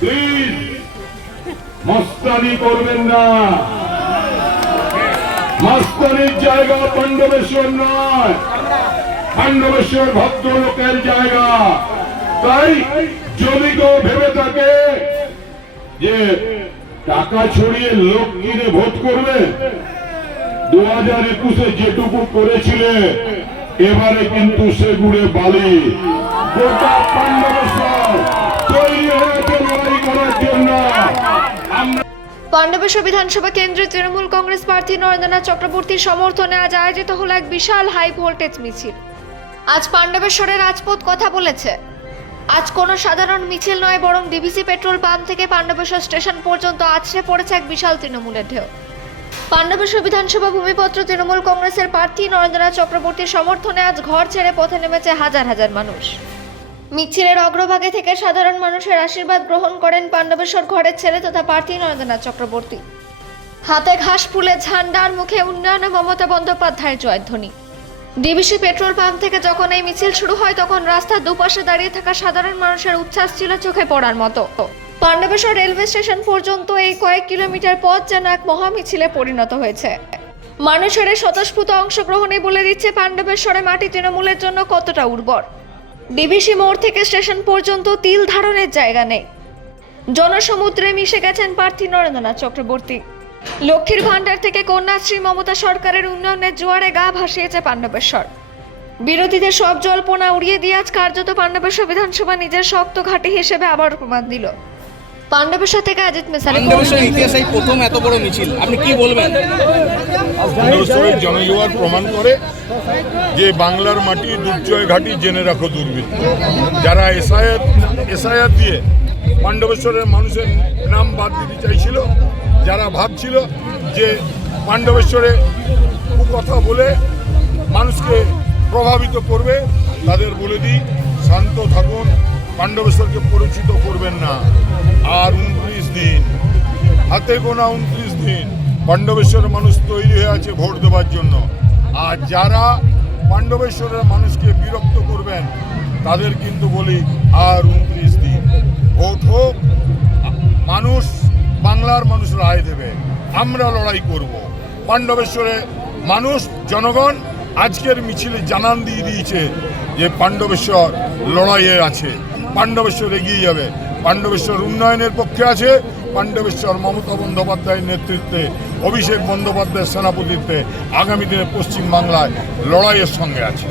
Please মস্তানি করবেন না। মস্তানির জায়গা পাণ্ডবেশ্বর নয়, পাণ্ডবেশ্বর ভদ্রলোকের জায়গা। তাই যদি কেউ ভেবে থাকে যে টাকা ছড়িয়ে লোক কিনে ভোট করবে, 2021-এ যেটুকু করেছিলে এবারে কিন্তু সে গুড়ে বালি। গোটা পাণ্ডবেশ্বর তৈরি হয়েছে লড়াই করার জন্য। পাণ্ডবেশ্বর বিধানসভা কেন্দ্রে তৃণমূল কংগ্রেস প্রার্থী নরেন্দ্রনাথ চক্রবর্তীর সমর্থনে আজ আয়োজিত হলো এক বিশাল হাই ভোল্টেজ মিছিল। আজ পাণ্ডবেশ্বরের রাজপথ কথা বলেছে। আজ কোনো সাধারণ মিছিল নয়, বরং ডিভিসি পেট্রোল পাম্প থেকে পাণ্ডবেশ্বর স্টেশন পর্যন্ত আছড়ে পড়েছে এক বিশাল তৃণমূলের ঢেউ। পাণ্ডবেশ্বর বিধানসভা ভূমিপত্র তৃণমূল কংগ্রেসের প্রার্থী নরেন্দ্রনাথ চক্রবর্তীর সমর্থনে আজ ঘর ছেড়ে পথে নেমেছে হাজার হাজার মানুষ। মিছিলের অগ্রভাগে থেকে সাধারণ মানুষের আশীর্বাদ গ্রহণ করেন পাণ্ডবেশ্বর ঘরের ছেলে তথা প্রার্থী নরেন্দ্রনাথ চক্রবর্তী। হাতে ঘাস ফুলে ঝান্ডার, মুখে উন্নয়নে মমতা বন্দ্যোপাধ্যায়ের জয়ধ্বনি। ডিভিসি পেট্রোল পাম্প থেকে যখন এই মিছিল শুরু হয় তখন রাস্তার দুপাশে দাঁড়িয়ে থাকা সাধারণ মানুষের উচ্ছ্বাস ছিল চোখে পড়ার মতো। পাণ্ডবেশ্বর রেলওয়ে স্টেশন পর্যন্ত এই কয়েক কিলোমিটার পথ যেন এক মহা মিছিলে পরিণত হয়েছে। মানুষের এই স্বতঃস্ফূর্ত অংশগ্রহণে বলে দিচ্ছে পাণ্ডবেশ্বরে মাটি তৃণমূলের জন্য কতটা উর্বর। ডিভিসি মোড় থেকে স্টেশন পর্যন্ত তিল ধারণের জায়গা নেই। জনসমুদ্রে মিশে গেছেন প্রার্থী নরেন্দ্রনাথ চক্রবর্তী। লক্ষ্মীর ভাণ্ডার থেকে কন্যাশ্রী মমতা সরকারের উন্নয়নের জোয়ারে গা ভাসিয়েছে পাণ্ডবেশ্বর। বিরোধীদের সব জল্পনা উড়িয়ে দিয়ে আজ কার্যত পাণ্ডবেশ্বর বিধানসভা নিজের শক্ত ঘাঁটি হিসেবে আবার প্রমাণ দিল। পাণ্ডবেশ্বর থেকে অজিত মিসাল। পাণ্ডবেশ্বরের ইতিহাসে প্রথম এত বড় মিছিল, আপনি কি বলবেন? পাণ্ডবেশ্বরের জনজোয়ার প্রমাণ করে যে বাংলার মাটি দুর্জয় ঘাটি, জেনে রাখো দুর্বৃত্ত। যারা এসআইআর দিয়ে পাণ্ডবেশ্বরের মানুষের নাম বাদ দিতে চাইছিল, যারা ভাবছিল যে পাণ্ডবেশ্বরে কথা বলে মানুষকে প্রভাবিত করবে, তাদের বলে দিই শান্ত থাকুন, পাণ্ডবেশ্বরকে পরিচিত করবেন না। আর 29 দিন, হাতে গোনা 29 দিন পাণ্ডবেশ্বরের মানুষ তৈরি হয়ে আছে ভোট দেওয়ার জন্য। আর যারা পাণ্ডবেশ্বরের মানুষকে বিরক্ত করবেন তাদের কিন্তু বলি আর 29 দিন ভোট হোক, মানুষ, বাংলার মানুষ রায় দেবে। আমরা লড়াই করব। পাণ্ডবেশ্বরে মানুষ, জনগণ আজকের মিছিলে জানান দিয়ে দিয়েছে যে পাণ্ডবেশ্বর লড়াইয়ে আছে, পাণ্ডবেশ্বর এগিয়ে যাবে, পাণ্ডবেশ্বর উন্নয়নের পক্ষে আছে, পাণ্ডবেশ্বর মমতা বন্দ্যোপাধ্যায়ের নেতৃত্বে, অভিষেক বন্দ্যোপাধ্যায়ের সেনাপতিত্বে আগামী দিনে পশ্চিমবাংলায় লড়াইয়ের সঙ্গে আছে।